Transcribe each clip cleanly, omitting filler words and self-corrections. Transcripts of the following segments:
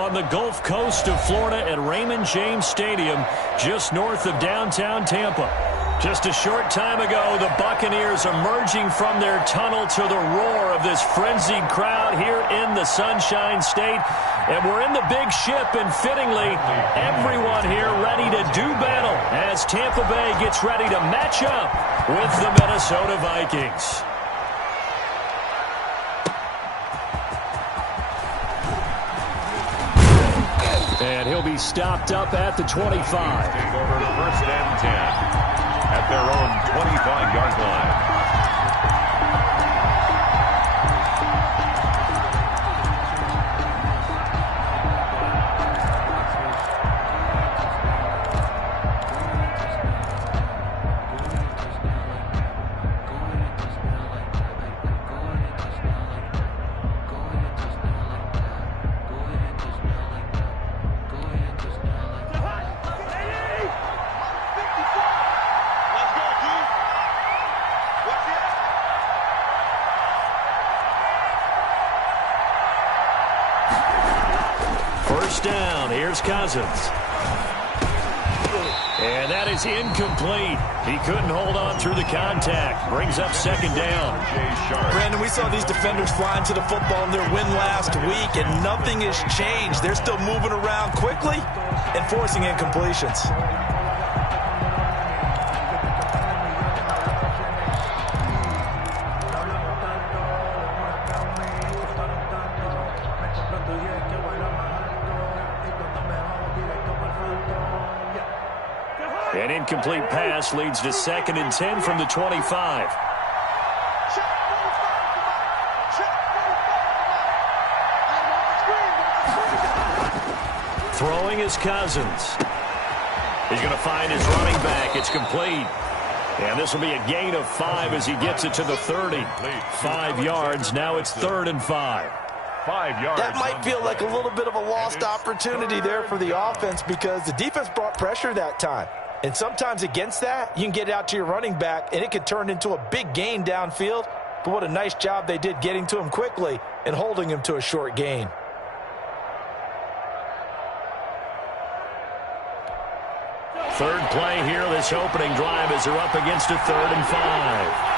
on the Gulf Coast of Florida at Raymond James Stadium, just north of downtown Tampa. Just a short time ago, the Buccaneers emerging from their tunnel to the roar of this frenzied crowd here in the Sunshine State. And we're in the big ship, and fittingly, everyone here ready to do battle as Tampa Bay gets ready to match up with the Minnesota Vikings. And he'll be stopped up at the 25. Take over first and 10 at their own 25-yard line. Down. Here's Cousins. And that is incomplete. He couldn't hold on through the contact. Brings up second down. Brandon, we saw these defenders flying to the football in their win last week, and nothing has changed. They're still moving around quickly and forcing incompletions. An incomplete pass leads to second and 10 from the 25. Throwing is Cousins. He's going to find his running back. It's complete. And this will be a gain of 5 as he gets it to the 30. 5 yards. Now it's 3rd and 5. 5 yards. That might feel like a little bit of a lost opportunity there for the offense because the defense brought pressure that time. And sometimes against that, you can get out to your running back, and it could turn into a big gain downfield. But what a nice job they did getting to him quickly and holding him to a short gain. Third play here, this opening drive as they're up against a 3rd and 5.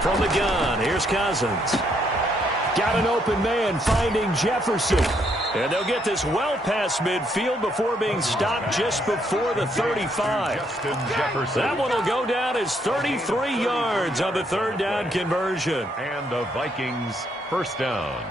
From the gun, here's Cousins. Got an open man finding Jefferson. And they'll get this well past midfield before being stopped just before the 35. That one will go down as 33 yards on the 3rd down conversion. And the Vikings first down.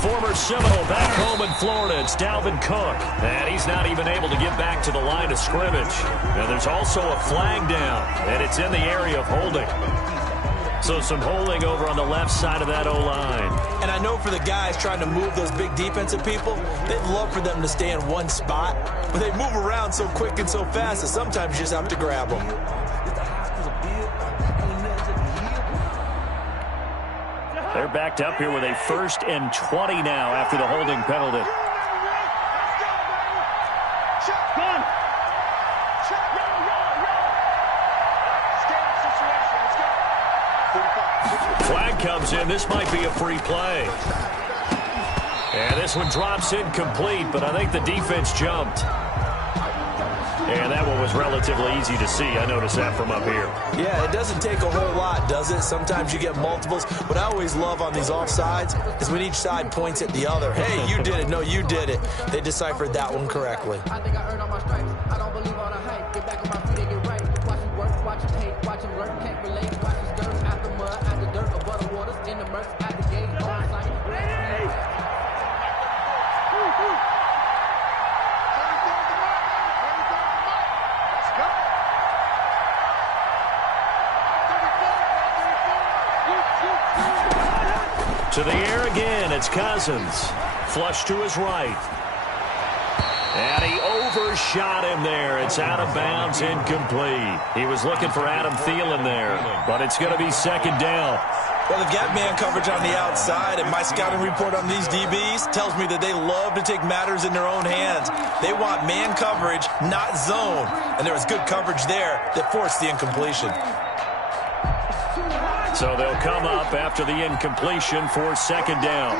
Former Seminole back home in Florida, it's Dalvin Cook. And he's not even able to get back to the line of scrimmage. Now there's also a flag down, and it's in the area of holding. So some holding over on the left side of that O-line. And I know for the guys trying to move those big defensive people, they'd love for them to stay in one spot. But they move around so quick and so fast that sometimes you just have to grab them. They're backed up here with a 1st and 20 now after the holding penalty. Flag comes in. This might be a free play. And this one drops incomplete, but I think the defense jumped. And that one was relatively easy to see. I noticed that from up here. Yeah, it doesn't take a whole lot, does it? Sometimes you get multiples. What I always love on these offsides is when each side points at the other. Hey, you did it. No, you did it. They deciphered that one correctly. I think I earned all my stripes. I don't believe all the hype. Get back on my feet and get right. Watch him work, watch him hate, watch him lurk, can't relate. Watch him stir out the mud, out the dirt, above the waters, in the murk, at the gate, on sight. To the air again, it's Cousins. Flush to his right. And he overshot him there. It's out of bounds, incomplete. He was looking for Adam Thielen there, but it's going to be second down. Well, they've got man coverage on the outside, and my scouting report on these DBs tells me that they love to take matters in their own hands. They want man coverage, not zone, and there was good coverage there that forced the incompletion. So they'll come up after the incompletion for second down.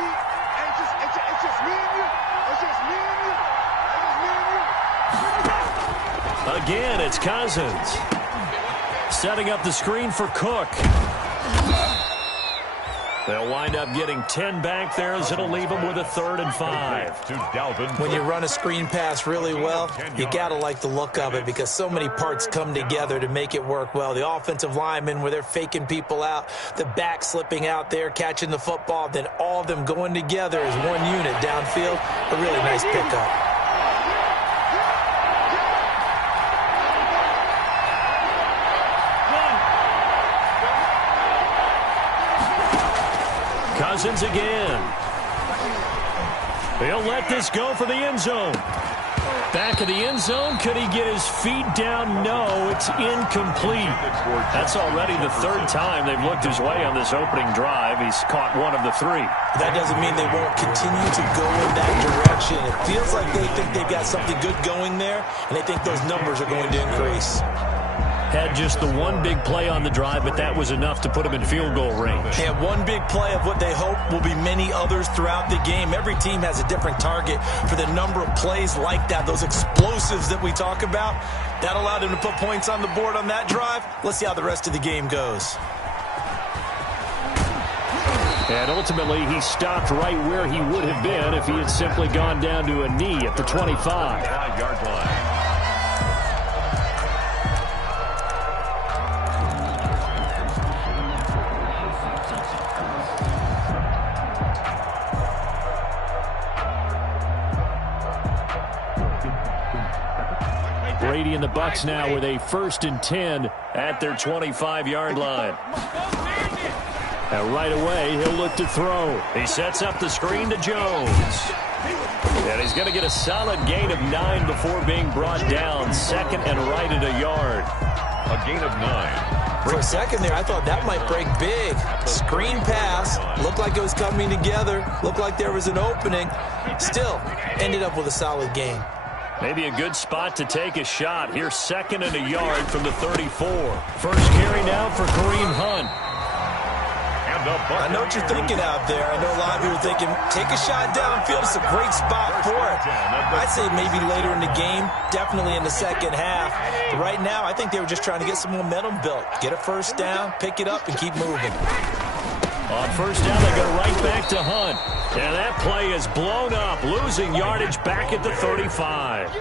Again, it's Cousins. Setting up the screen for Cook. They'll wind up getting 10 back there as it'll leave them with a 3rd and 5. When you run a screen pass really well, you got to like the look of it because so many parts come together to make it work well. The offensive linemen, where they're faking people out, the back slipping out there, catching the football, then all of them going together as one unit downfield. A really nice pickup. Cousins again. He'll let this go for the end zone. Back of the end zone. Could he get his feet down? No, it's incomplete. That's already the 3rd time they've looked his way on this opening drive. He's caught one of the 3. That doesn't mean they won't continue to go in that direction. It feels like they think they've got something good going there, and they think those numbers are going to increase. Had just the one big play on the drive, but that was enough to put him in field goal range. And one big play of what they hope will be many others throughout the game. Every team has a different target for the number of plays like that, those explosives that we talk about. That allowed him to put points on the board on that drive. Let's see how the rest of the game goes. And ultimately, he stopped right where he would have been if he had simply gone down to a knee at the 25. 5-yard line. Brady and the Bucs now with a 1st and 10 at their 25-yard line. And right away, he'll look to throw. He sets up the screen to Jones. And he's going to get a solid gain of 9 before being brought down. 2nd and right at a yard. A gain of 9. For a second there, I thought that might break big. Screen pass. Looked like it was coming together. Looked like there was an opening. Still, ended up with a solid gain. Maybe a good spot to take a shot. Here's 2nd and a yard from the 34. First carry now for Kareem Hunt. I know what you're thinking out there. I know a lot of you are thinking, take a shot downfield. It's a great spot for it. I'd say maybe later in the game, definitely in the second half. But right now, I think they were just trying to get some momentum built. Get a first down, pick it up, and keep moving. On first down, they go right back to Hunt. And that play is blown up, losing yardage back at the 35.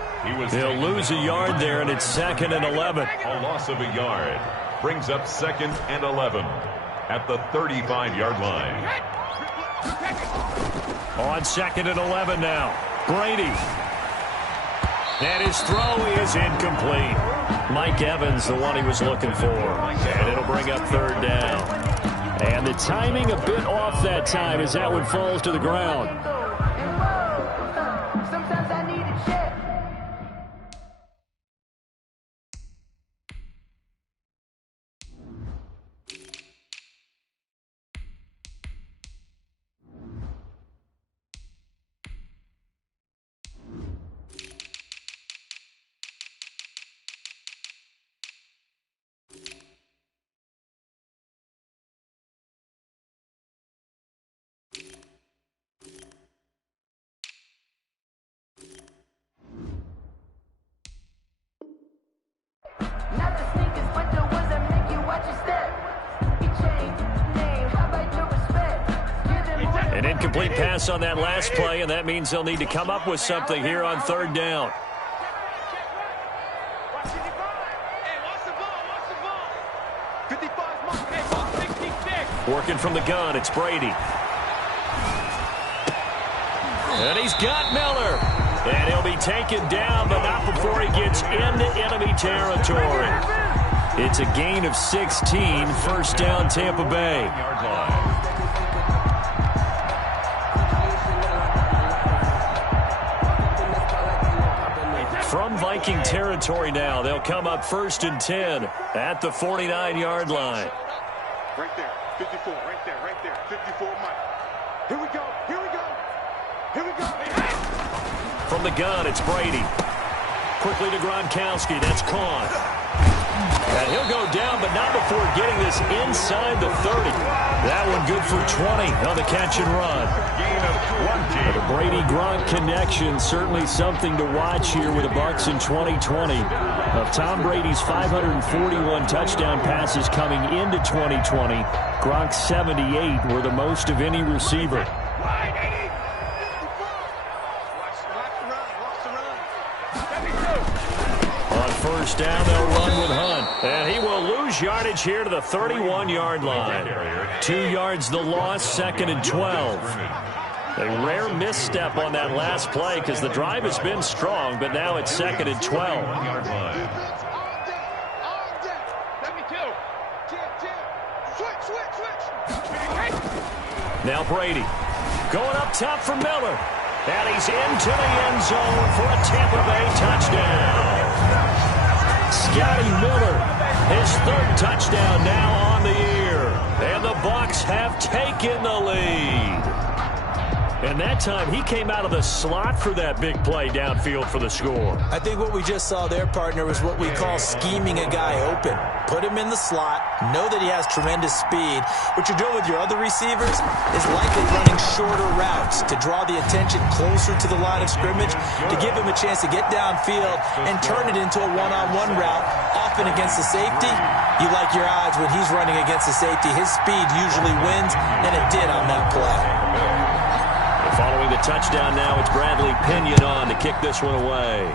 They'll lose a yard there, and it's 2nd and 11. A loss of a yard brings up 2nd and 11 at the 35-yard line. On 2nd and 11 now, Brady. And his throw is incomplete. Mike Evans, the one he was looking for. And it'll bring up 3rd down. And the timing a bit off that time as that one falls to the ground. An incomplete pass on that last play, and that means they'll need to come up with something here on 3rd down. Working from the gun, it's Brady. And he's got Miller. And he'll be taken down, but not before he gets into enemy territory. It's a gain of 16, first down Tampa Bay. Viking territory now. They'll come up 1st and 10 at the 49-yard line. Right there, 54, right there, 54, Mike. Here we go, here we go, here we go. From the gun, it's Brady. Quickly to Gronkowski, that's caught. And he'll go down, but not before getting this inside the 30. That one good for 20 on the catch and run. Gain of 20. The Brady-Gronk connection, certainly something to watch here with the Bucs in 2020. Of Tom Brady's 541 touchdown passes coming into 2020, Gronk's 78 were the most of any receiver. On 1st down, they'll run with Hunt. And he will lose yardage here to the 31-yard line. 2 yards the loss, 2nd and 12. A rare misstep on that last play because the drive has been strong, but now it's 2nd and 12. Now Brady going up top for Miller. And he's into the end zone for a Tampa Bay touchdown. Scotty Miller, his 3rd touchdown now on the year. And the Bucs have taken the lead. And that time, he came out of the slot for that big play downfield for the score. I think what we just saw there, partner, was what we call scheming a guy open. Put him in the slot, know that he has tremendous speed. What you're doing with your other receivers is likely running shorter routes to draw the attention closer to the line of scrimmage, to give him a chance to get downfield and turn it into a one-on-one route, often against the safety. You like your odds when he's running against the safety. His speed usually wins, and it did on that play. Following the touchdown now, it's Bradley Pinion on to kick this one away.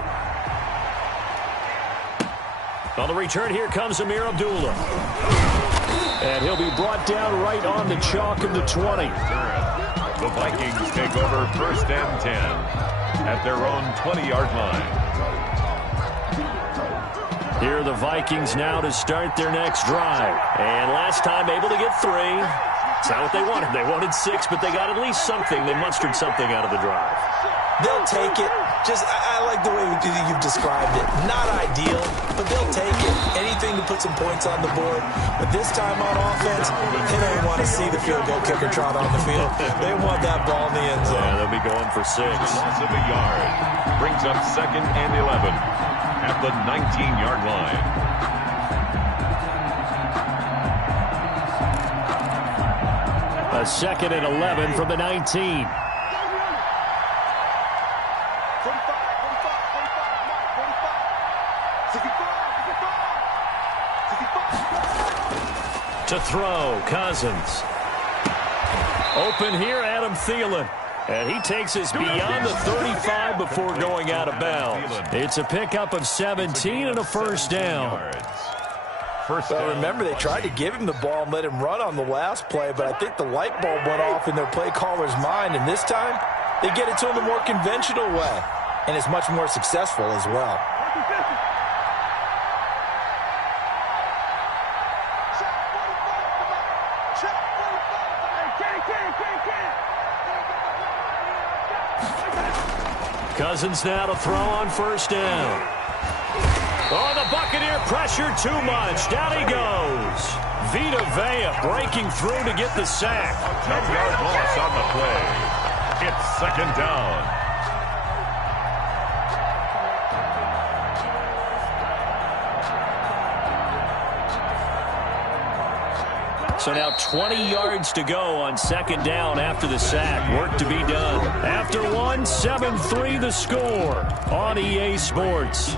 On the return, here comes Amir Abdullah. And he'll be brought down right on the chalk of the 20. The Vikings take over 1st and 10 at their own 20-yard line. Here are the Vikings now to start their next drive. And last time able to get 3. It's not what they wanted. They wanted 6, but they got at least something. They mustered something out of the drive. They'll take it. I like the way you've described it. Not ideal, but they'll take it. Anything to put some points on the board. But this time on offense, they don't want to see the field goal kicker trot on the field. They want that ball in the end zone. Yeah, they'll be going for 6. Loss of a yard brings up 2nd and 11 at the 19-yard line. A 2nd and 11 from the 19. To throw, Cousins. Open here, Adam Thielen. And he takes us beyond the 35 before going out of bounds. It's a pickup of 17 and a 1st down. Well, remember, they tried to give him the ball and let him run on the last play, but I think the light bulb went off in their play caller's mind, and this time they get it to him the more conventional way, and it's much more successful as well. Cousins now to throw on 1st down. Oh, the Buccaneer pressure too much. Down he goes. Vita Vea breaking through to get the sack. A 10-yard loss on the play. It's 2nd down. So now 20 yards to go on 2nd down after the sack. Work to be done. After 1, 7-3 the score on EA Sports.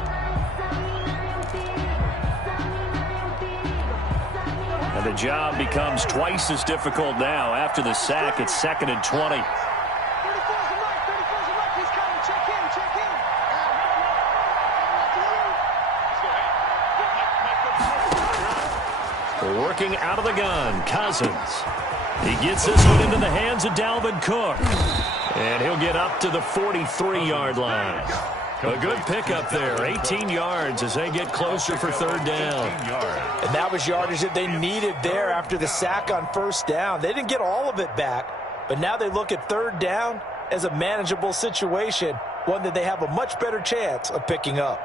And the job becomes twice as difficult now. After the sack, it's 2nd and 20. Working out of the gun, Cousins. He gets this one into the hands of Dalvin Cook. And he'll get up to the 43-yard line. A good pickup there, 18 yards as they get closer for 3rd down. And that was yardage that they needed there after the sack on 1st down. They didn't get all of it back, but now they look at 3rd down as a manageable situation, one that they have a much better chance of picking up.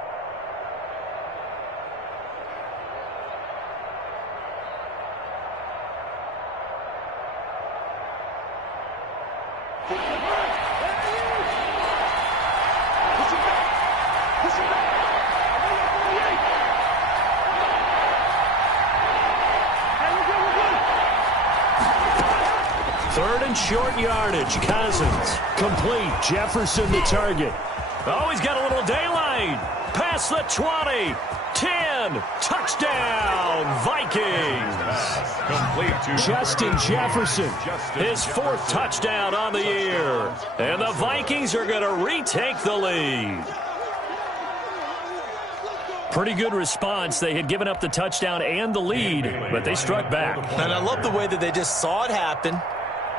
on short yardage. Cousins. Complete. Jefferson the target. Oh, he's got a little daylight. Past the 20. 10. Touchdown, Vikings. Complete to Justin Jefferson. His 4th touchdown on the year. And the Vikings are going to retake the lead. Pretty good response. They had given up the touchdown and the lead, but they struck back. And I love the way that they just saw it happen.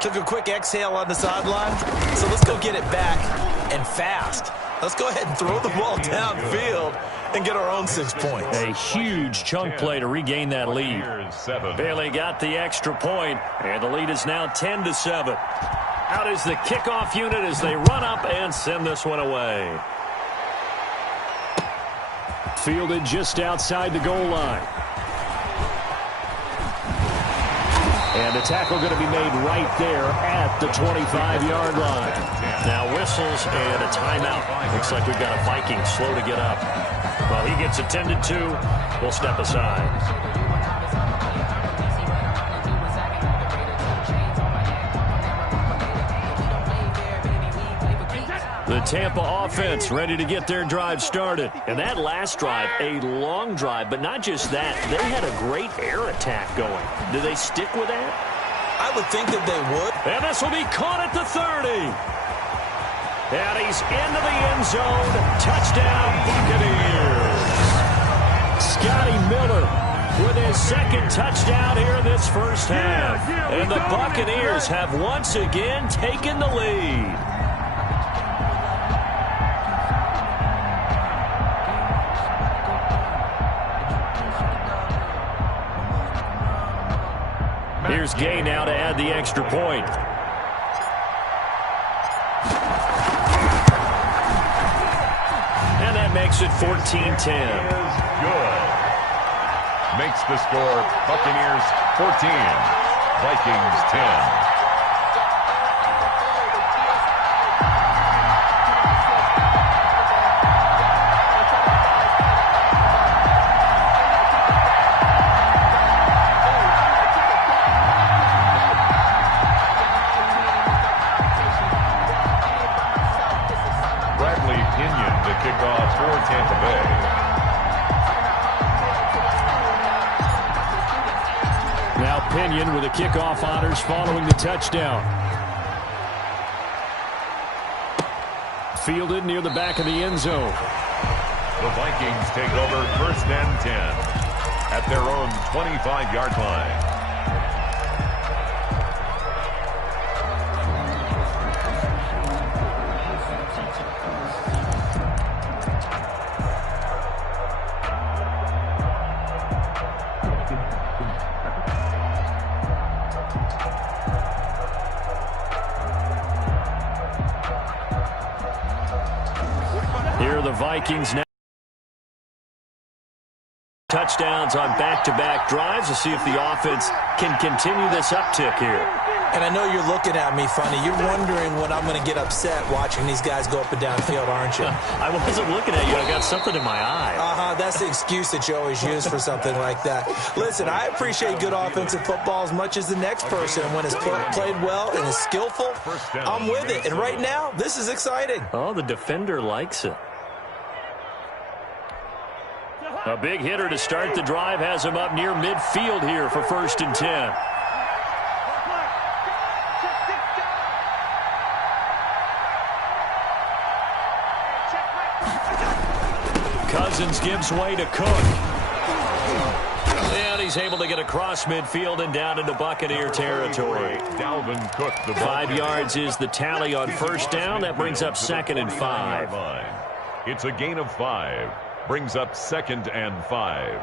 Took a quick exhale on the sideline. So let's go get it back and fast. Let's go ahead and throw the ball downfield and get our own 6 points. A huge chunk play to regain that lead. Bailey got the extra point, and the lead is now 10-7. Out is the kickoff unit as they run up and send this one away. Fielded just outside the goal line. And the tackle going to be made right there at the 25-yard line. Now whistles and a timeout. Looks like we've got a Viking slow to get up. Well, he gets attended to. We'll step aside. The Tampa offense ready to get their drive started. And that last drive, a long drive, but not just that. They had a great air attack going. Do they stick with that? I would think that they would. And this will be caught at the 30. And he's into the end zone. Touchdown, Buccaneers. Scotty Miller with his 2nd touchdown here in this first half. And the Buccaneers have once again taken the lead. Here's Gay now to add the extra point. And that makes it 14-10. good. Makes the score Buccaneers 14, Vikings 10. Kickoff for Tampa Bay. Now Pinion with the kickoff honors following the touchdown. Fielded near the back of the end zone. The Vikings take over 1st and 10 at their own 25-yard line. Vikings now touchdowns on back-to-back drives to see if the offense can continue this uptick here. And I know you're looking at me funny. You're wondering when I'm going to get upset watching these guys go up and down field, aren't you? I wasn't looking at you. I got something in my eye. That's the excuse that you always use for something like that. Listen, I appreciate good offensive football as much as the next person. And when it's played well and is skillful, I'm with it. And right now, this is exciting. Oh, the defender likes it. A big hitter to start the drive has him up near midfield here for 1st and 10. Cousins gives way to Cook. And he's able to get across midfield and down into Buccaneer territory. Dalvin Cook, the 5 yards is the tally on 1st down. That brings up 2nd and 5. It's a gain of 5. Brings up 2nd and 5.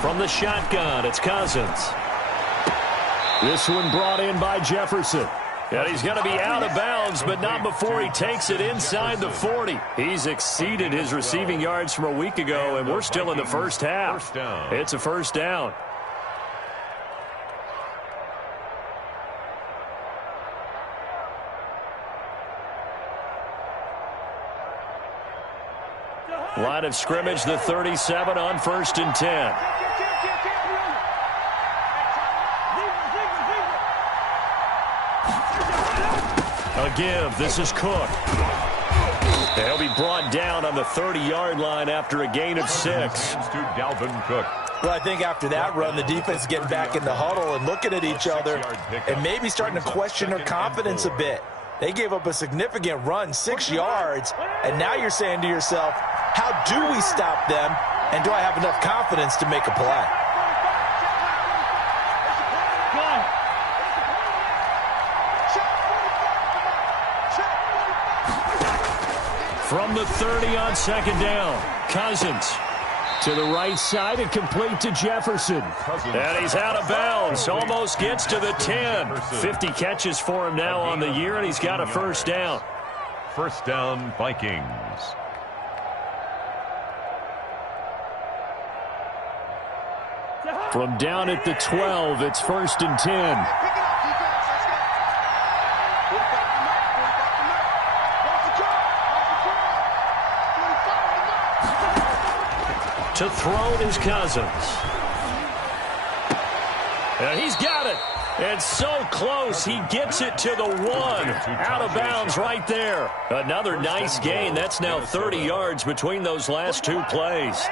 From the shotgun, it's Cousins. This one brought in by Jefferson. And he's going to be out of bounds, but not before he takes it inside the 40. He's exceeded his receiving yards from a week ago, and we're still in the first half. It's a 1st down. Line of scrimmage, the 37 on 1st and 10. A give. This is Cook. And he'll be brought down on the 30-yard line after a gain of 6. To Dalvin Cook. Well, I think after that run, the defense is getting back in the huddle and looking at each other and maybe starting to question their confidence a bit. They gave up a significant run, 6 yards, and now you're saying to yourself, how do we stop them, and do I have enough confidence to make a play? From the 30 on 2nd down, Cousins. To the right side and complete to Jefferson. And he's out of bounds. Almost gets to the 10. 50 catches for him now on the year, and he's got a 1st down. 1st down, Vikings. From down at the 12, it's 1st and 10. To throw is Cousins. And he's got it. It's so close. He gets it to the 1. Out of bounds right there. Another nice gain. That's now 30 yards between those last 2 plays.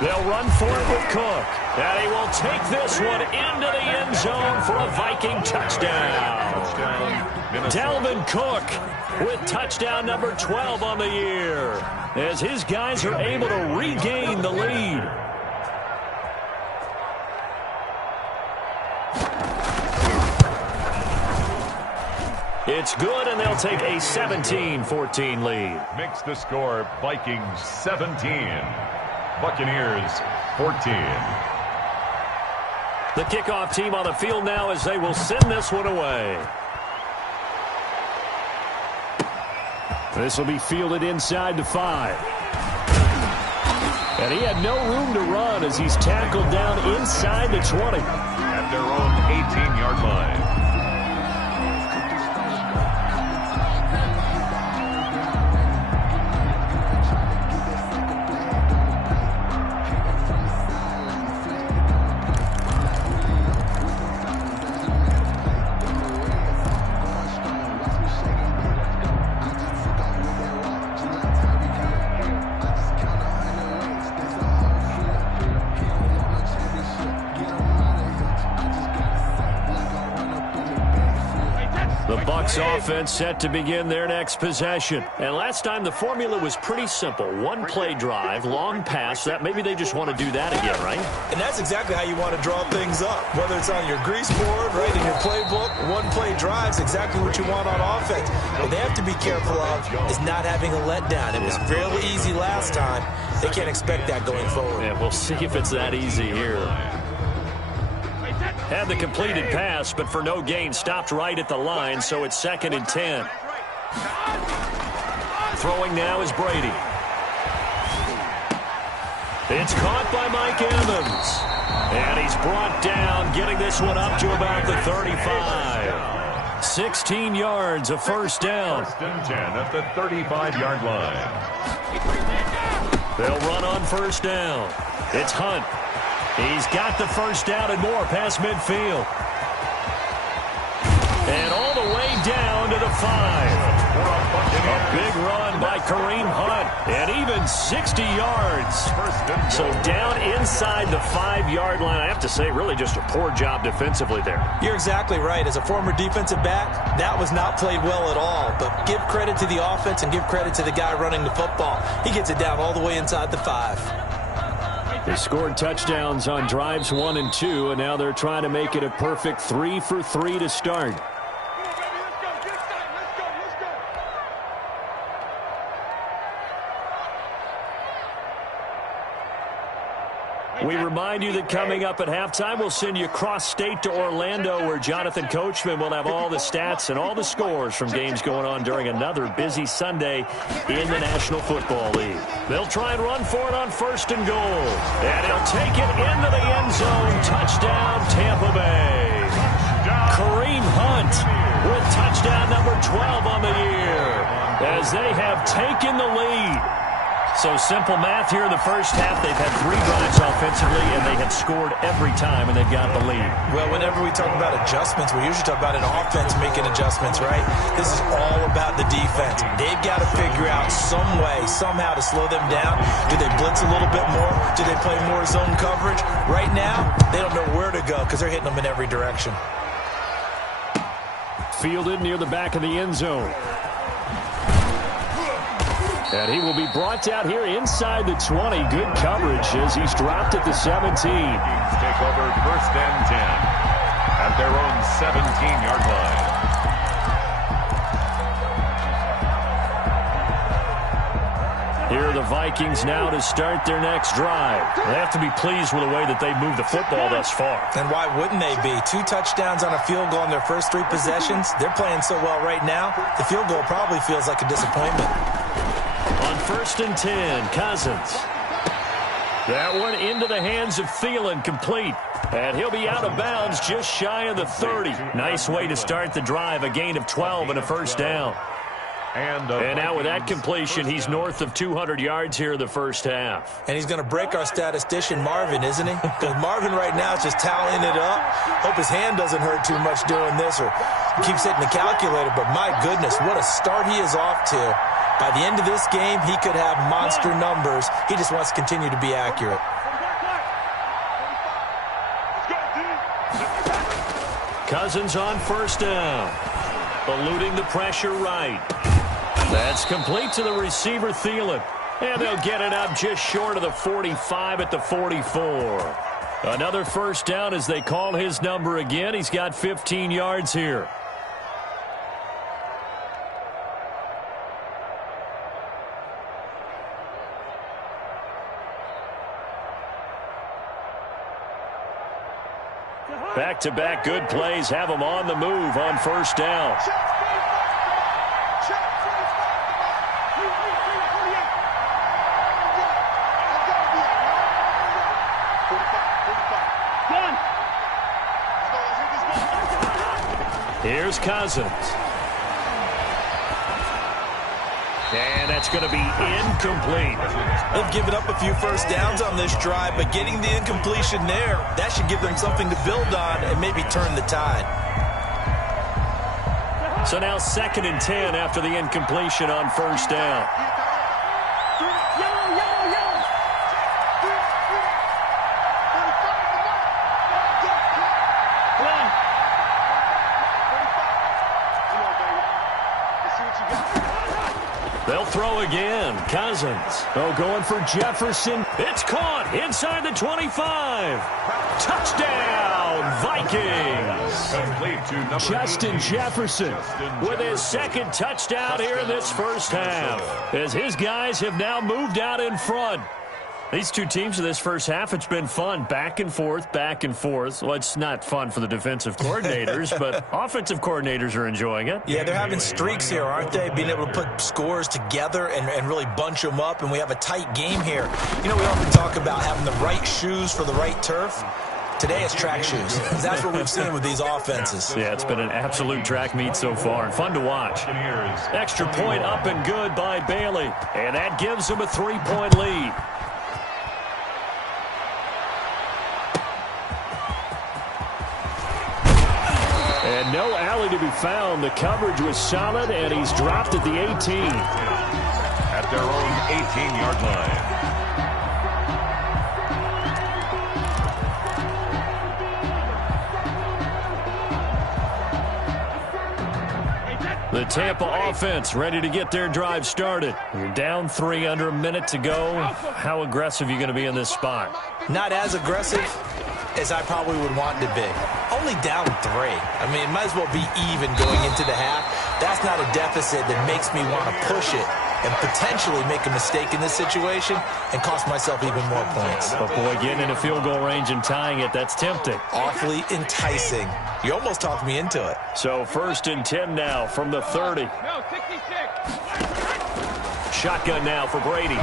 They'll run for it with Cook. And he will take this one into the end zone for a Viking touchdown. Dalvin Cook with touchdown number 12 on the year as his guys are able to regain the lead. It's good, and they'll take a 17-14 lead. Makes the score Vikings 17, Buccaneers 14. The kickoff team on the field now as they will send this one away. This will be fielded inside the 5. And he had no room to run as he's tackled down inside the 20. At their own 18-yard line. Offense set to begin their next possession. And last time the formula was pretty simple. 1 play drive, long pass. That maybe they just want to do that again, right? And that's exactly how you want to draw things up. Whether it's on your grease board, right, in your playbook, 1 play drive is exactly what you want on offense. What they have to be careful of is not having a letdown. It was real easy last time. They can't expect that going forward. Yeah, we'll see if it's that easy here. Had the completed pass, but for no gain, stopped right at the line, so it's 2nd and 10. Throwing now is Brady. It's caught by Mike Evans. And he's brought down, getting this one up to about the 35. 16 yards, a 1st down. 1st and 10 at the 35-yard line. They'll run on 1st down. It's Hunt. He's got the 1st down and more past midfield. And all the way down to the 5. A big run by Kareem Hunt. And even 60 yards. So down inside the 5-yard line. I have to say, really just a poor job defensively there. You're exactly right. As a former defensive back, that was not played well at all. But give credit to the offense and give credit to the guy running the football. He gets it down all the way inside the 5. They scored touchdowns on drives 1 and 2, and now they're trying to make it a perfect 3 for 3 to start. We remind you that coming up at halftime, we'll send you cross-state to Orlando, where Jonathan Coachman will have all the stats and all the scores from games going on during another busy Sunday in the National Football League. They'll try and run for it on 1st and goal. And he'll take it into the end zone. Touchdown, Tampa Bay. Kareem Hunt as they have taken the lead. So simple math here in the first half. They've had 3 drives offensively, and they have scored every time, and they've got the lead. Well, whenever we talk about adjustments, we usually talk about an offense making adjustments, right? This is all about the defense. They've got to figure out some way, somehow to slow them down. Do they blitz a little bit more? Do they play more zone coverage? Right now, they don't know where to go because they're hitting them in every direction. Fielded near the back of the end zone. And he will be brought down here inside the 20. Good coverage as he's dropped at the 17. Take over 1st and 10 at their own 17-yard line. Here are the Vikings now to start their next drive. They have to be pleased with the way that they've moved the football thus far. And why wouldn't they be? 2 touchdowns on a field goal in their first 3 possessions. They're playing so well right now, the field goal probably feels like a disappointment. On 1st and 10, Cousins. That one into the hands of Thielen, complete. And he'll be out of bounds just shy of the 30. Nice way to start the drive, a gain of 12 and a first down. And now with that completion, he's north of 200 yards here in the first half. And he's going to break our statistician Marvin, isn't he? Because Marvin right now is just tallying it up. Hope his hand doesn't hurt too much doing this or keeps hitting the calculator. But my goodness, what a start he is off to. By the end of this game, he could have monster numbers. He just wants to continue to be accurate. Cousins on 1st down. Eluding the pressure right. That's complete to the receiver, Thielen. And they'll get it up just short of the 45 at the 44. Another first down as they call his number again. He's got 15 yards here. Back-to-back good plays have him on the move on 1st down. Here's Cousins. And that's going to be incomplete. They've given up a few first downs on this drive, but getting the incompletion there, that should give them something to build on and maybe turn the tide. So now 2nd and 10 after the incompletion on 1st down. They'll throw again. Cousins. Oh, going for Jefferson. It's caught inside the 25. Touchdown, Vikings. Justin Jefferson with his 2nd touchdown here in this first half, as his guys have now moved out in front. These 2 teams in this first half, it's been fun. Back and forth, back and forth. Well, it's not fun for the defensive coordinators, but offensive coordinators are enjoying it. Yeah, they're having streaks here, aren't they? Being able to put scores together and really bunch them up, and we have a tight game here. You know, we often talk about having the right shoes for the right turf. Today it's track shoes. That's what we've seen with these offenses. Yeah, it's been an absolute track meet so far, and fun to watch. Extra point up and good by Bailey, and that gives them a 3-point lead. And no alley to be found. The coverage was solid, and he's dropped at the 18. At their own 18-yard line. The Tampa offense ready to get their drive started. You're down 3, under a minute to go. How aggressive are you going to be in this spot? Not as aggressive as I probably would want to be. Only down 3. I mean, it might as well be even going into the half. That's not a deficit that makes me want to push it and potentially make a mistake in this situation and cost myself even more points. But boy, getting in a field goal range and tying it, that's tempting. Awfully enticing. You almost talked me into it. So 1st and 10 now from the 30. No, 66. Shotgun now for Brady.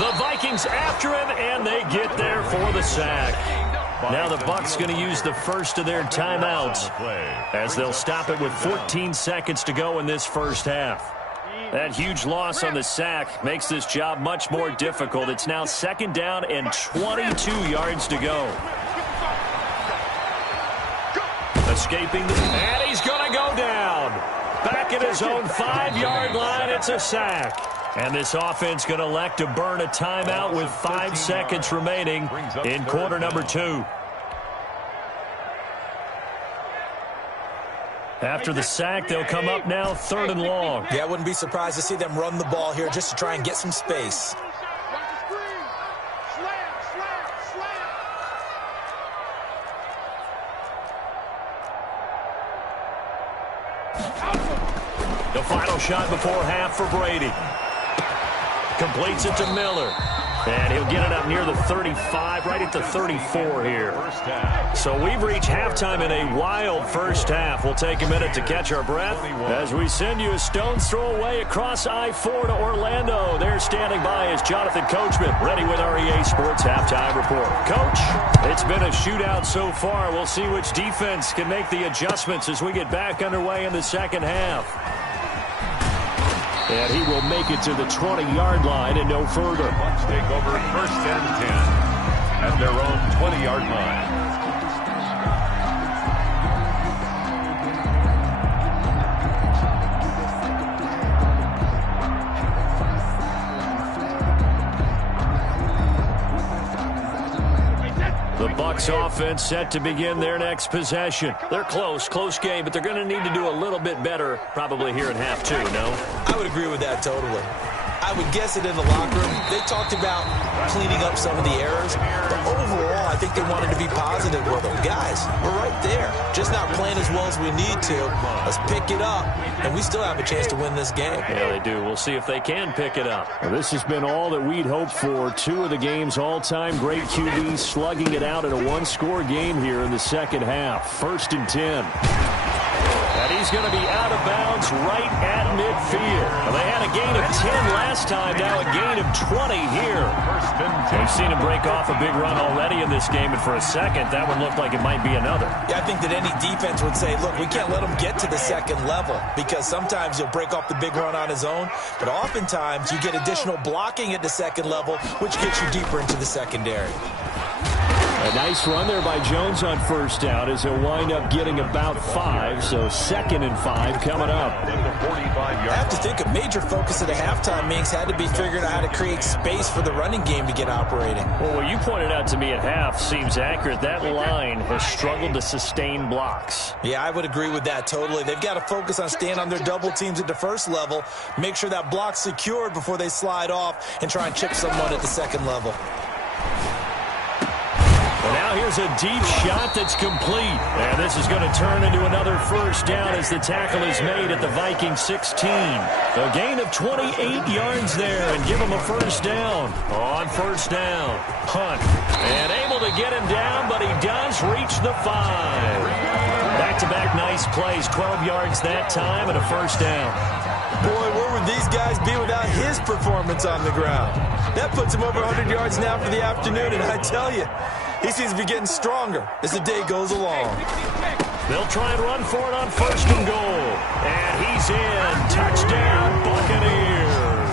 The Vikings after him, and they get there for the sack. Now the Bucs going to use the first of their timeouts as they'll stop it with 14 seconds to go in this first half. That huge loss on the sack makes this job much more difficult. It's now 2nd down and 22 yards to go. Escaping, and he's going to go down. Back at his own 5-yard line, it's a sack. And this offense going to elect to burn a timeout with 5 seconds remaining in quarter number 2. After the sack, they'll come up now 3rd and long. Yeah, I wouldn't be surprised to see them run the ball here just to try and get some space. The final shot before half for Brady. Completes it to Miller. And he'll get it up near the 35, right at the 34 here. So we've reached halftime in a wild first half. We'll take a minute to catch our breath as we send you a stone's throw away across I-4 to Orlando. There standing by is Jonathan Coachman, ready with our EA Sports Halftime Report. Coach, it's been a shootout so far. We'll see which defense can make the adjustments as we get back underway in the second half. And he will make it to the 20-yard line and no further. Bucks take over 1st and 10 at their own 20-yard line. The Bucks offense set to begin their next possession. They're close game, but they're going to need to do a little bit better probably here in half 2, no? I would agree with that totally. I would guess it in the locker room. They talked about cleaning up some of the errors, but overall, I think they wanted to be positive with them. Guys, we're right there. Just not playing as well as we need to. Let's pick it up, and we still have a chance to win this game. Yeah, they do. We'll see if they can pick it up. Well, this has been all that we'd hoped for. 2 of the game's all-time great QBs slugging it out in a one-score game here in the second half. 1st and 10. And he's going to be out of bounds right at midfield. Well, they had a gain of 10 last time, now a gain of 20 here. We've seen him break off a big run already in this game, and for a second, that one looked like it might be another. Yeah, I think that any defense would say, look, we can't let him get to the second level, because sometimes he'll break off the big run on his own, but oftentimes you get additional blocking at the second level, which gets you deeper into the secondary. A nice run there by Jones on 1st down as he'll wind up getting about 5, so 2nd and 5 coming up. I have to think a major focus at the halftime meetings had to be figuring out how to create space for the running game to get operating. Well, what you pointed out to me at half seems accurate. That line has struggled to sustain blocks. Yeah, I would agree with that totally. They've got to focus on staying on their double teams at the first level, make sure that block's secured before they slide off and try and chip someone at the second level. Well, now here's a deep shot that's complete. And this is going to turn into another 1st down as the tackle is made at the Vikings 16. A gain of 28 yards there and give him a 1st down. On 1st down, Hunt. And able to get him down, but he does reach the 5. Back-to-back nice plays, 12 yards that time and a 1st down. Boy, where would these guys be without his performance on the ground? That puts him over 100 yards now for the afternoon, and I tell you, he seems to be getting stronger as the day goes along. They'll try and run for it on 1st and goal. And he's in. Touchdown, Buccaneers.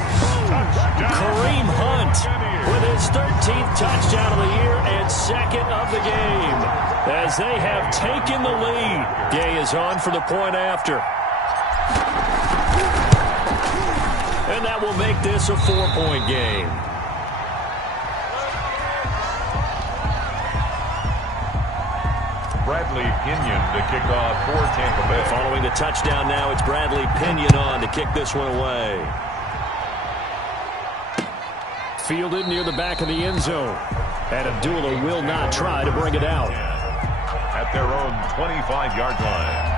Kareem Hunt with his 13th touchdown of the year and 2nd of the game as they have taken the lead. Gay is on for the point after. And that will make this a 4-point game. Bradley Pinion to kick off for Tampa Bay. Following the touchdown now, it's Bradley Pinion on to kick this one away. Fielded near the back of the end zone. And Abdullah will not try to bring it out. At their own 25-yard line.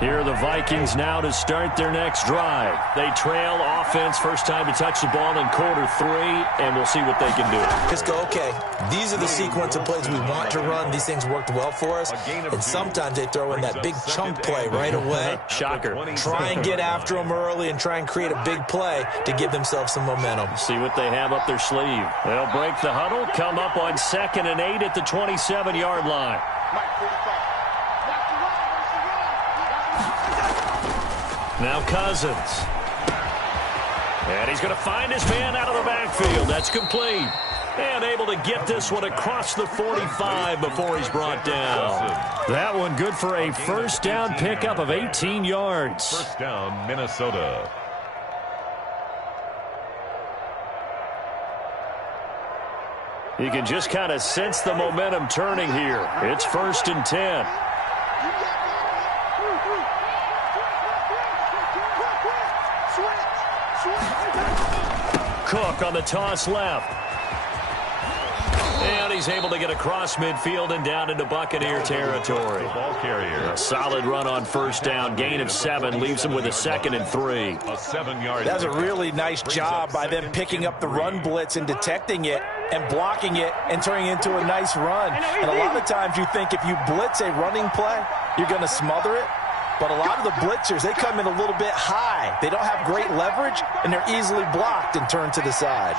Here are the Vikings now to start their next drive. They trail offense, first time to touch the ball in quarter 3, and we'll see what they can do. Just go, okay, these are the sequence of plays we want to run. These things worked well for us, and sometimes they throw in that big chunk play right away. Shocker. Try and get after them early and try and create a big play to give themselves some momentum. See what they have up their sleeve. They'll break the huddle, come up on 2nd and 8 at the 27-yard line. Now Cousins. And he's going to find his man out of the backfield. That's complete. And able to get this one across the 45 before he's brought down. That one good for a first down pickup of 18 yards. First down, Minnesota. You can just kind of sense the momentum turning here. It's 1st and 10. Cook on the toss left. And he's able to get across midfield and down into Buccaneer territory. Ball carrier. A solid run on first down. Gain of 7 leaves him with a 2nd and 3. A 7-yard. That's a really nice job by them picking up the run blitz and detecting it and blocking it and turning it into a nice run. And a lot of times you think if you blitz a running play, you're going to smother it. But a lot of the blitzers, they come in a little bit high. They don't have great leverage, and they're easily blocked and turned to the side.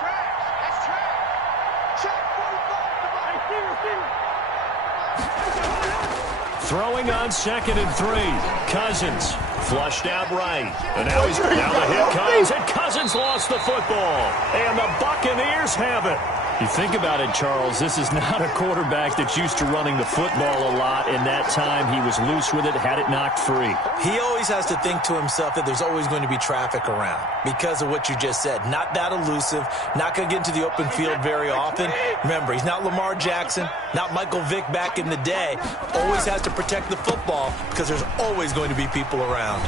Throwing on 2nd and 3. Cousins flushed out right. And now the hit comes, and Cousins lost the football. And the Buccaneers have it. You think about it, Charles, this is not a quarterback that's used to running the football a lot. In that time, he was loose with it, had it knocked free. He always has to think to himself that there's always going to be traffic around because of what you just said. Not that elusive, not going to get into the open field very often. Remember, he's not Lamar Jackson, not Michael Vick back in the day. Always has to protect the football because there's always going to be people around.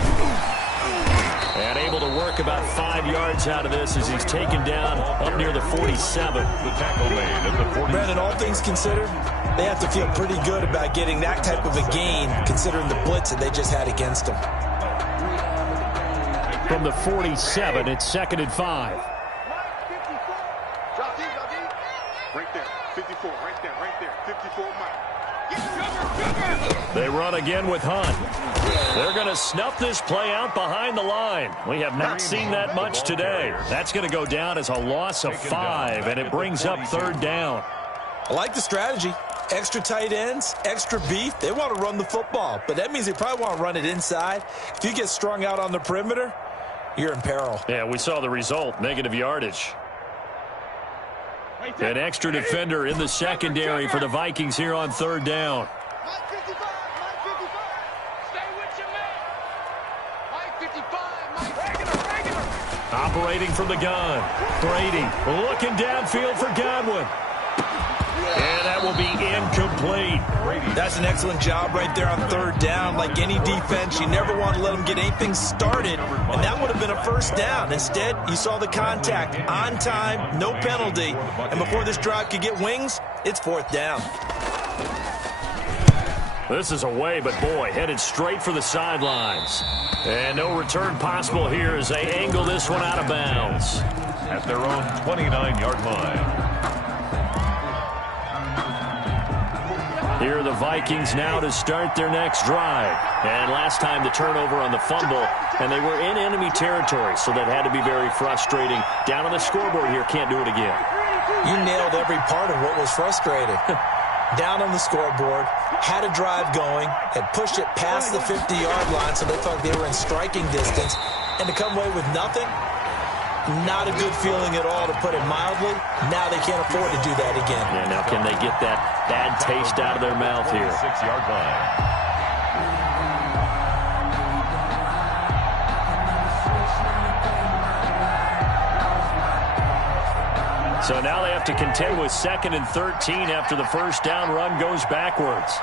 And able to work about 5 yards out of this as he's taken down up near the 47. The tackle made at the 47. Brandon, all things considered, they have to feel pretty good about getting that type of a gain considering the blitz that they just had against them. From the 47, it's 2nd and 5. Right there, 54, right there, 54, Mike. They run again with Hunt. They're going to snuff this play out behind the line. We have not seen that much today. That's going to go down as a loss of 5, and it brings up 3rd down. I like the strategy. Extra tight ends, extra beef. They want to run the football, but that means they probably want to run it inside. If you get strung out on the perimeter, you're in peril. Yeah, we saw the result, negative yardage. An extra defender in the secondary for the Vikings here on 3rd down. Mike 55, Mike 55. Stay with your man. Mike 55, Mike. Regular. Operating from the gun. Brady looking downfield for Godwin. And that will be incomplete. That's an excellent job right there on 3rd down. Like any defense, you never want to let them get anything started, and that would have been a 1st down. Instead, you saw the contact on time, no penalty, and before this drive could get wings, it's 4th down. This is away, but boy, headed straight for the sidelines. And no return possible here as they angle this one out of bounds. At their own 29-yard line. Here are the Vikings now to start their next drive. And last time the turnover on the fumble, and they were in enemy territory, so that had to be very frustrating. Down on the scoreboard here, can't do it again. You nailed every part of what was frustrating. Down on the scoreboard, had a drive going, had pushed it past the 50-yard line so they thought they were in striking distance, and to come away with nothing, not a good feeling at all, to put it mildly. Now they can't afford to do that again. Yeah, now can they get that bad taste out of their mouth here? 6-yard line. So now they have to contend with 2nd and 13 after the first down run goes backwards.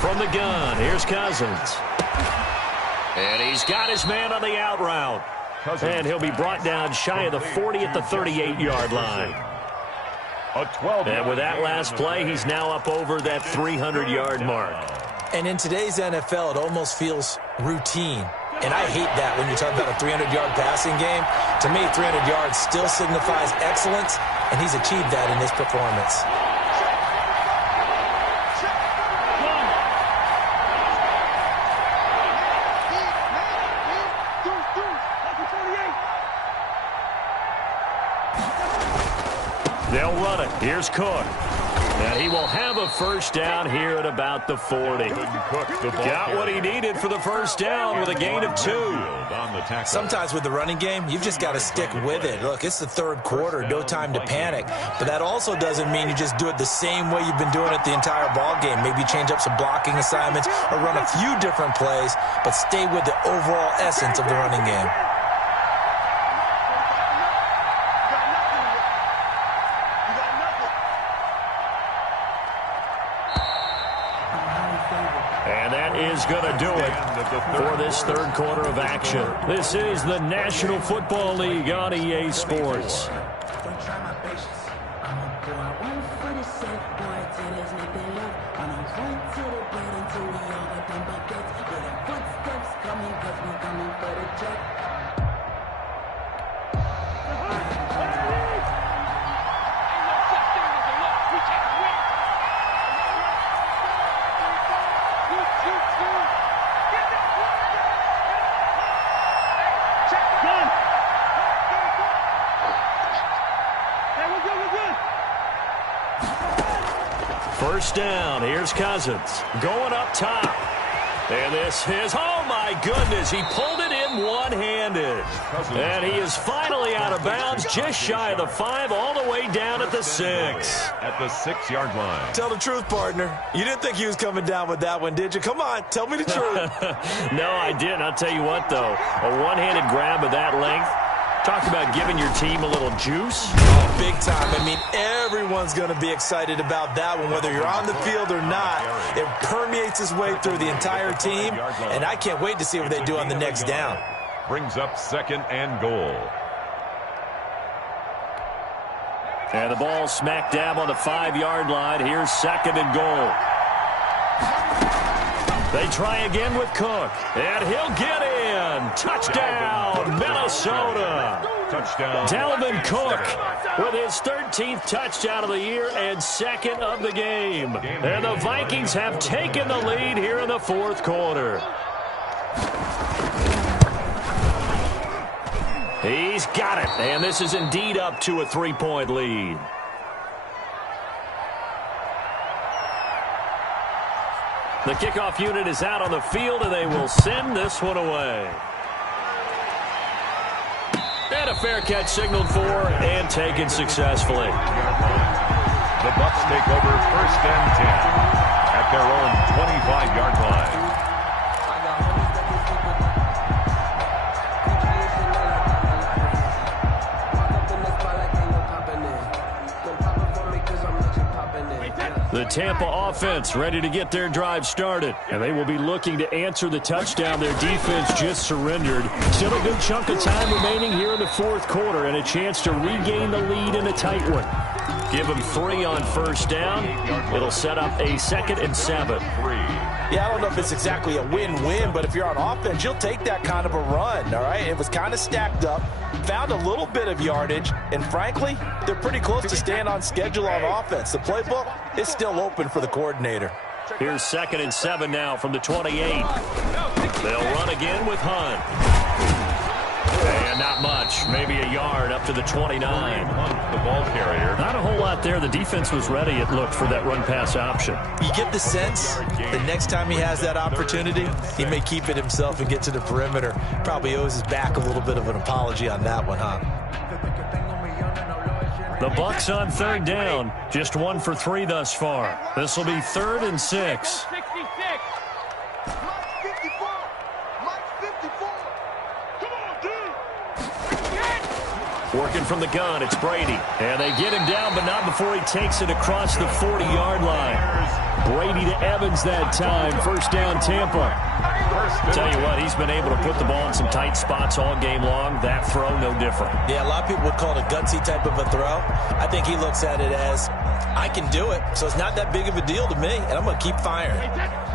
From the gun, here's Cousins. And he's got his man on the out route. And he'll be brought down shy of the 40 at the 38-yard line. And with that last play, he's now up over that 300-yard mark. And in today's NFL, it almost feels routine. And I hate that when you talk about a 300-yard passing game. To me, 300 yards still signifies excellence, and he's achieved that in this performance. They'll run it. Here's Cook. And he will have a first down here at about the 40. Got what he needed for the first down with a gain of 2. Sometimes with the running game, you've just got to stick with it. Look, it's the third quarter, no time to panic. But that also doesn't mean you just do it the same way you've been doing it the entire ball game. Maybe change up some blocking assignments or run a few different plays, but stay with the overall essence of the running game. Going to do it for this third quarter of action. This is the National Football League on EA Sports. First down. Here's Cousins going up top. And this is, oh my goodness, he pulled it in one-handed. And he is finally out of bounds, just shy of the 5, all the way down at the 6. At the 6-yard line. Tell the truth, partner. You didn't think he was coming down with that one, did you? Come on, tell me the truth. No, I didn't. I'll tell you what, though. A one-handed grab of that length. Talk about giving your team a little juice. Oh, big time. I mean, everyone's going to be excited about that one, whether you're on the field or not. It permeates its way through the entire team, and I can't wait to see what they do on the next down. Brings up 2nd and goal. And the ball smack dab on the 5-yard line. Here's 2nd and goal. They try again with Cook, and he'll get in. Touchdown, Minnesota. Touchdown. Dalvin Cook with his 13th touchdown of the year and 2nd of the game. And the Vikings have taken the lead here in the 4th quarter. He's got it, and this is indeed up to a 3-point lead. The kickoff unit is out on the field, and they will send this one away. And a fair catch signaled for and taken successfully. The Bucs take over 1st and 10 at their own 25-yard line. The Tampa offense ready to get their drive started, and they will be looking to answer the touchdown their defense just surrendered. Still a good chunk of time remaining here in the 4th quarter and a chance to regain the lead in a tight one. Give them 3 on first down. It'll set up a 2nd and 7. Yeah, I don't know if it's exactly a win-win, but if you're on offense, you'll take that kind of a run, all right? It was kind of stacked up, found a little bit of yardage, and frankly, they're pretty close to staying on schedule on offense. The playbook is still open for the coordinator. Here's 2nd and 7 now from the 28. They'll run again with Hunt. And not much, maybe a yard up to the 29. The ball carrier. Not a whole lot there. The defense was ready, it looked, for that run-pass option. You get the sense the next time he has that opportunity, he may keep it himself and get to the perimeter. Probably owes his back a little bit of an apology on that one, huh? The Bucs on 3rd down. Just 1 for 3 thus far. This will be 3rd and 6. Working from the gun, it's Brady. And they get him down, but not before he takes it across the 40-yard line. Brady to Evans that time. First down, Tampa. Tell you what, he's been able to put the ball in some tight spots all game long. That throw, no different. Yeah, a lot of people would call it a gutsy type of a throw. I think he looks at it as, I can do it, so it's not that big of a deal to me, and I'm going to keep firing.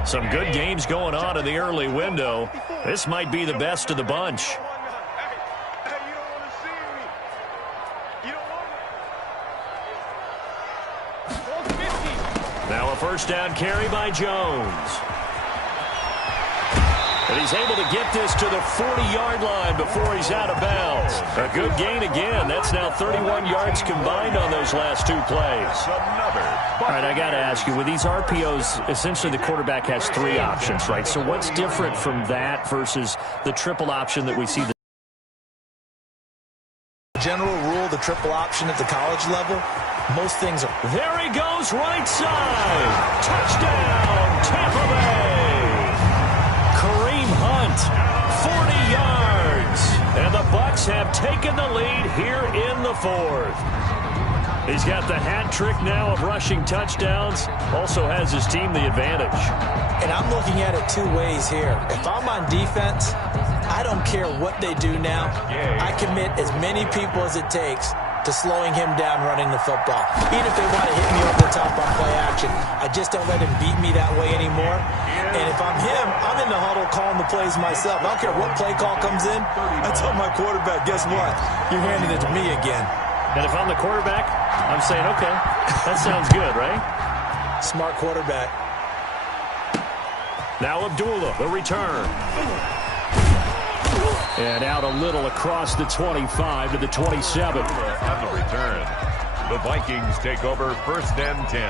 Some good games going on in the early window. This might be the best of the bunch. Now a first down carry by Jones. And he's able to get this to the 40-yard line before he's out of bounds. A good gain again. That's now 31 yards combined on those last two plays. All right, I got to ask you, with these RPOs, essentially the quarterback has three options, right? So what's different from that versus the triple option that we see? General rule, the triple option at the college level, most things are... There he goes, right side. Touchdown, Tampa Bay. Kareem Hunt, 40 yards. And the Bucs have taken the lead here in the fourth. He's got the hat trick now of rushing touchdowns. Also has his team the advantage. And I'm looking at it two ways here. If I'm on defense, I don't care what they do now. I commit as many people as it takes to slowing him down running the football. Even if they want to hit me over the top on play action, I just don't let him beat me that way anymore. And if I'm him, I'm in the huddle calling the plays myself. I don't care what play call comes in. I tell my quarterback, guess what? You're handing it to me again. And if I'm the quarterback, I'm saying, okay, that sounds good, right? Smart quarterback. Now Abdullah, the return. And out a little across the 25 to the 27. On the return, the Vikings take over first and 10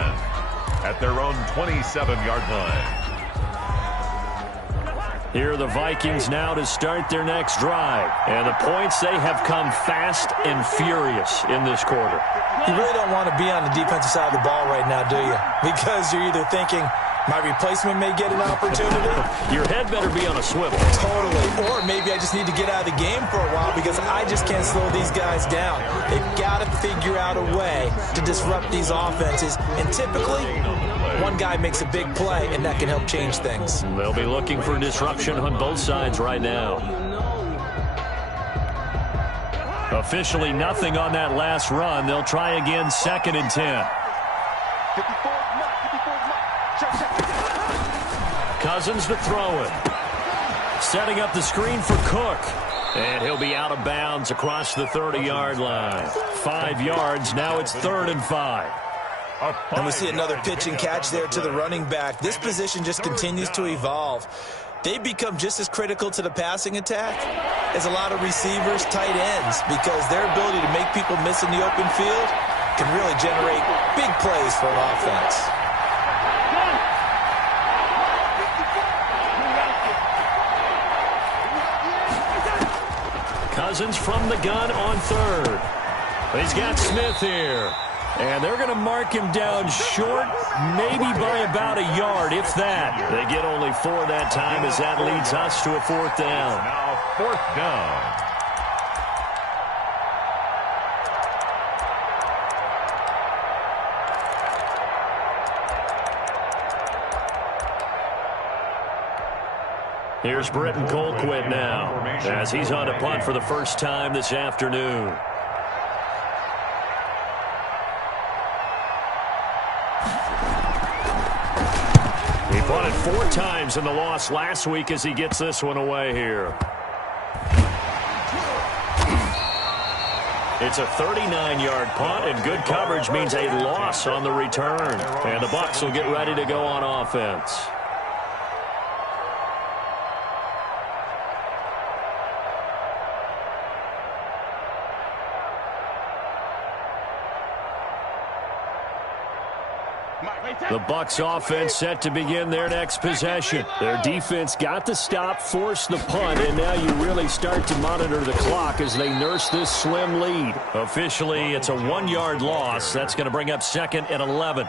at their own 27-yard line. Here are the Vikings now to start their next drive. And the points, they have come fast and furious in this quarter. You really don't want to be on the defensive side of the ball right now, do you? Because you're either thinking, my replacement may get an opportunity. Your head better be on a swivel. Totally. Or maybe I just need to get out of the game for a while because I just can't slow these guys down. They've got to figure out a way to disrupt these offenses. And typically, one guy makes a big play, and that can help change things. They'll be looking for disruption on both sides right now. Officially nothing on that last run. They'll try again, 2nd and 10. Cousins to throw it. Setting up the screen for Cook. And he'll be out of bounds across the 30-yard line. 5 yards. Now it's 3rd and 5. And we see another pitch and catch there to the running back. This position just continues to evolve. They become just as critical to the passing attack as a lot of receivers, tight ends, because their ability to make people miss in the open field can really generate big plays for an offense. Cousins from the gun on 3rd. He's got Smith here. And they're going to mark him down short, maybe by about a yard, if that. They get only 4 that time as that leads us to a 4th down. Now 4th down. Here's Britton Colquitt now as he's on a punt for the first time this afternoon. He punted 4 times in the loss last week as he gets this one away here. It's a 39-yard punt, and good coverage means a loss on the return. And the Bucs will get ready to go on offense. The Bucs offense set to begin their next possession. Their defense got the stop, forced the punt, and now you really start to monitor the clock as they nurse this slim lead. Officially, it's a 1-yard loss. That's going to bring up 2nd and 11.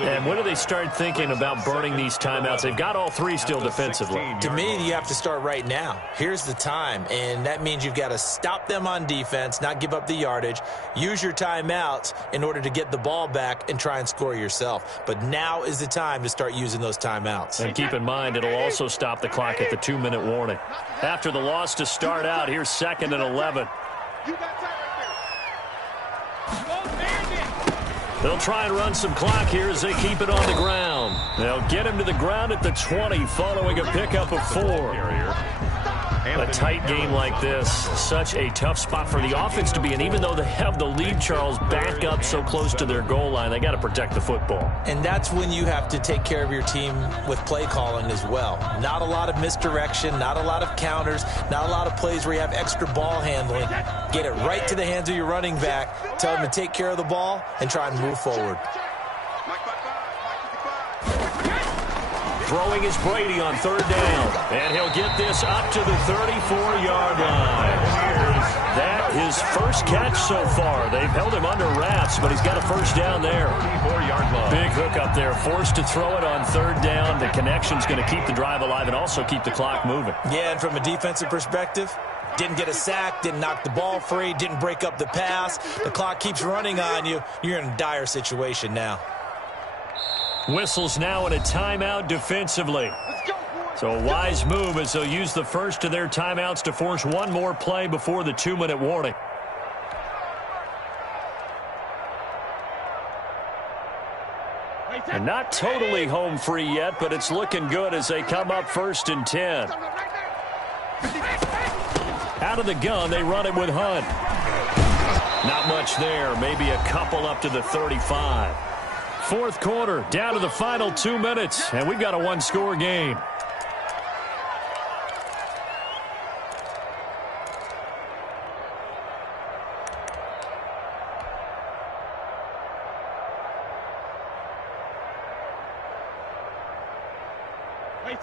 And when do they start thinking about burning these timeouts? They've got all 3 still defensively. To me, you have to start right now. Here's the time, and that means you've got to stop them on defense, not give up the yardage, use your timeouts in order to get the ball back and try and score yourself. but now is the time to start using those timeouts. And keep in mind, it'll also stop the clock at the 2-minute warning. After the loss to start out, here's 2nd and 11. They'll try and run some clock here as they keep it on the ground. They'll get him to the ground at the 20 following a pickup of 4. A tight game like this, such a tough spot for the offense to be in. Even though they have the lead, Charles, back up so close to their goal line, they got to protect the football. And that's when you have to take care of your team with play calling as well. Not a lot of misdirection, not a lot of counters, not a lot of plays where you have extra ball handling. Get it right to the hands of your running back, tell them to take care of the ball, and try and move forward. Throwing is Brady on 3rd down. And he'll get this up to the 34-yard line. That his first catch so far. They've held him under wraps, but he's got a first down there. 34-yard line. Big hook up there. Forced to throw it on 3rd down. The connection's going to keep the drive alive and also keep the clock moving. Yeah, and from a defensive perspective, didn't get a sack, didn't knock the ball free, didn't break up the pass. The clock keeps running on you. You're in a dire situation now. Whistles now in a timeout defensively. So a wise move as they'll use the first of their timeouts to force one more play before the 2-minute warning. And not totally home free yet, but it's looking good as they come up 1st and 10. Out of the gun, they run it with Hunt. Not much there, maybe a couple up to the 35. 4th quarter, down to the final 2 minutes, and we've got a one-score game.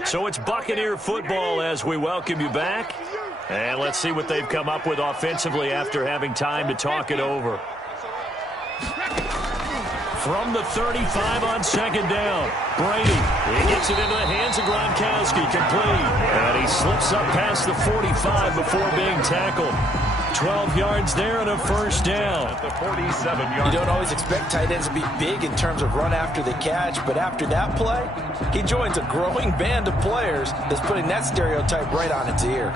So it's Buccaneer football as we welcome you back. And let's see what they've come up with offensively after having time to talk it over. From the 35 on 2nd down, Brady. He gets it into the hands of Gronkowski, complete. And he slips up past the 45 before being tackled. 12 yards there and a first down. At the 47-yard. You don't always expect tight ends to be big in terms of run after the catch, but after that play, he joins a growing band of players that's putting that stereotype right on its ear.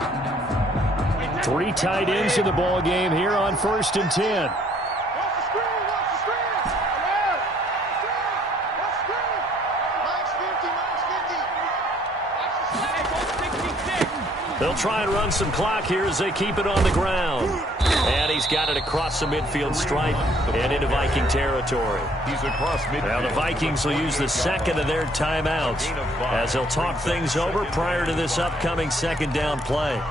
3 tight ends in the ball game here on 1st and 10. They'll try and run some clock here as they keep it on the ground. And he's got it across the midfield stripe and into Viking territory. He's across midfield. Now the Vikings will use the 2nd of their timeouts as they'll talk things over prior to this upcoming 2nd down play.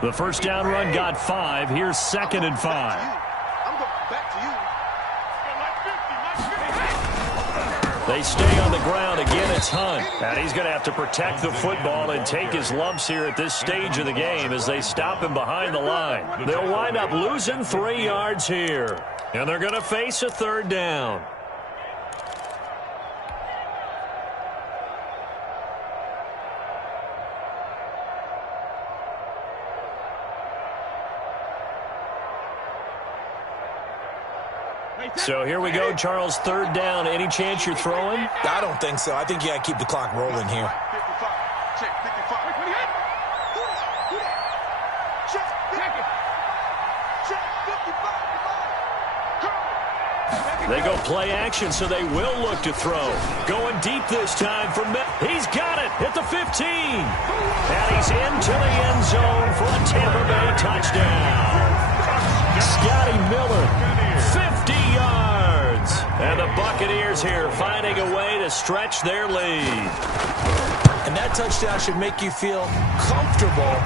The first down run got 5. Here's 2nd and 5. They stay on the ground. Again, it's Hunt. And he's going to have to protect the football and take his lumps here at this stage of the game as they stop him behind the line. They'll wind up losing 3 yards here. And they're going to face a 3rd down. So here we go, Charles, 3rd down. Any chance you're throwing? I don't think so. I think you got to keep the clock rolling here. 55. Check 55. They go play action, so they will look to throw. Going deep this time from he's got it at the 15. And he's into the end zone for a Tampa Bay touchdown. Scotty Miller, 50 yards. And the Buccaneers here finding a way to stretch their lead. And that touchdown should make you feel comfortable.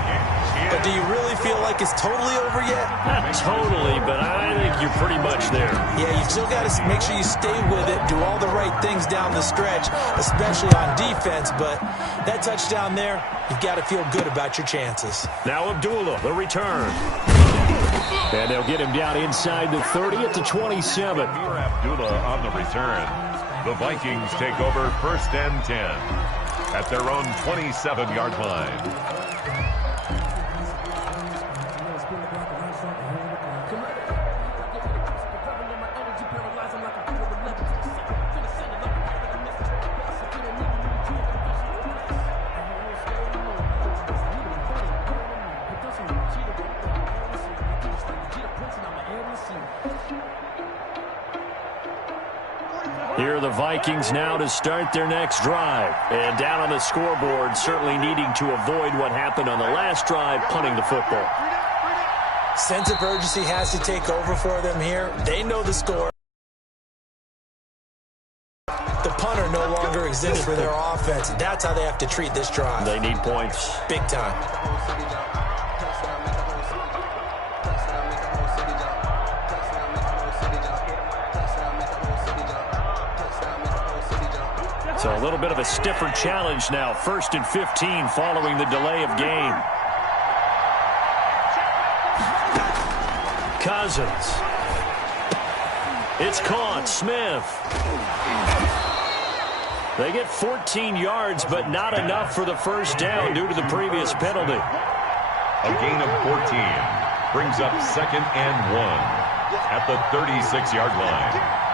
But do you really feel like it's totally over yet? Not totally, but I think you're pretty much there. Yeah, you've still got to make sure you stay with it, do all the right things down the stretch, especially on defense. But that touchdown there, you've got to feel good about your chances. Now Abdullah, the return. And they'll get him down inside the 30 at the 27. Abdullah on the return. The Vikings take over 1st and 10 at their own 27-yard line. Here are the Vikings now to start their next drive. And down on the scoreboard, certainly needing to avoid what happened on the last drive, punting the football. Sense of urgency has to take over for them here. They know the score. The punter no longer exists for their offense. That's how they have to treat this drive. They need points. Big time. So a little bit of a stiffer challenge now. 1st and 15 following the delay of game. Cousins. It's caught. Smith. They get 14 yards, but not enough for the first down due to the previous penalty. A gain of 14 brings up 2nd and 1 at the 36-yard line.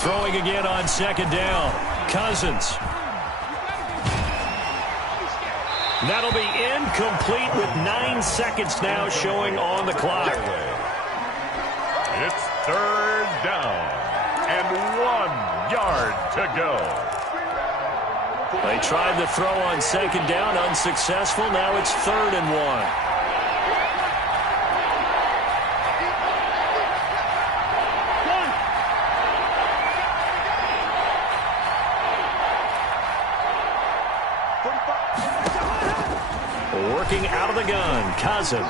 Throwing again on 2nd down. Cousins. That'll be incomplete with 9 seconds now showing on the clock. It's 3rd down and 1 yard to go. They tried the throw on 2nd down, unsuccessful. Now it's 3rd and 1. Working out of the gun, Cousins.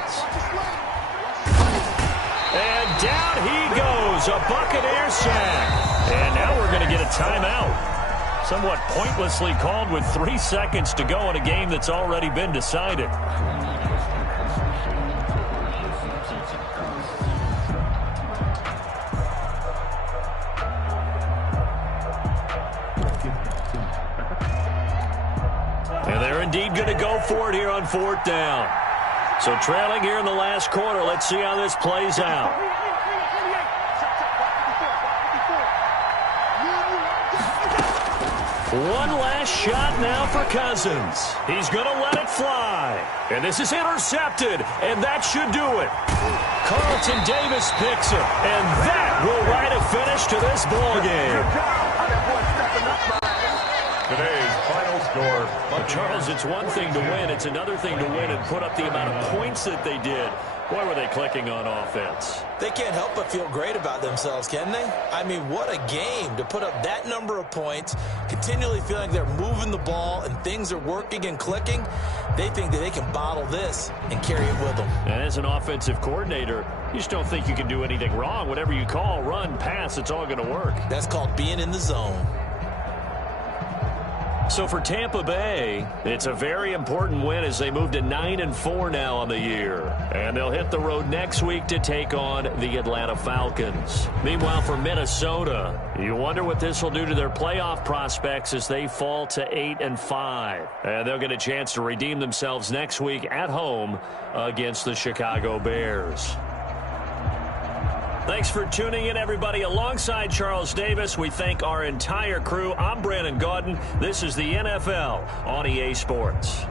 And down he goes, a Buccaneer sack. And now we're going to get a timeout. Somewhat pointlessly called with 3 seconds to go in a game that's already been decided. And they're indeed going to go for it here on 4th down. So trailing here in the last quarter. Let's see how this plays out. One last shot now for Cousins. He's going to let it fly. And this is intercepted, and that should do it. Carlton Davis picks it, and that will write a finish to this ballgame. Today's final score. But Charles, it's one thing to win. It's another thing to win and put up the amount of points that they did. Boy, were they clicking on offense. They can't help but feel great about themselves, can they? I mean, what a game to put up that number of points, continually feeling they're moving the ball and things are working and clicking. They think that they can bottle this and carry it with them. And as an offensive coordinator, you just don't think you can do anything wrong. Whatever you call, run, pass, it's all going to work. That's called being in the zone. So for Tampa Bay, it's a very important win as they move to 9-4 now on the year. And they'll hit the road next week to take on the Atlanta Falcons. Meanwhile, for Minnesota, you wonder what this will do to their playoff prospects as they fall to 8-5. And they'll get a chance to redeem themselves next week at home against the Chicago Bears. Thanks for tuning in, everybody. Alongside Charles Davis, we thank our entire crew. I'm Brandon Gaudin. This is the NFL on EA Sports.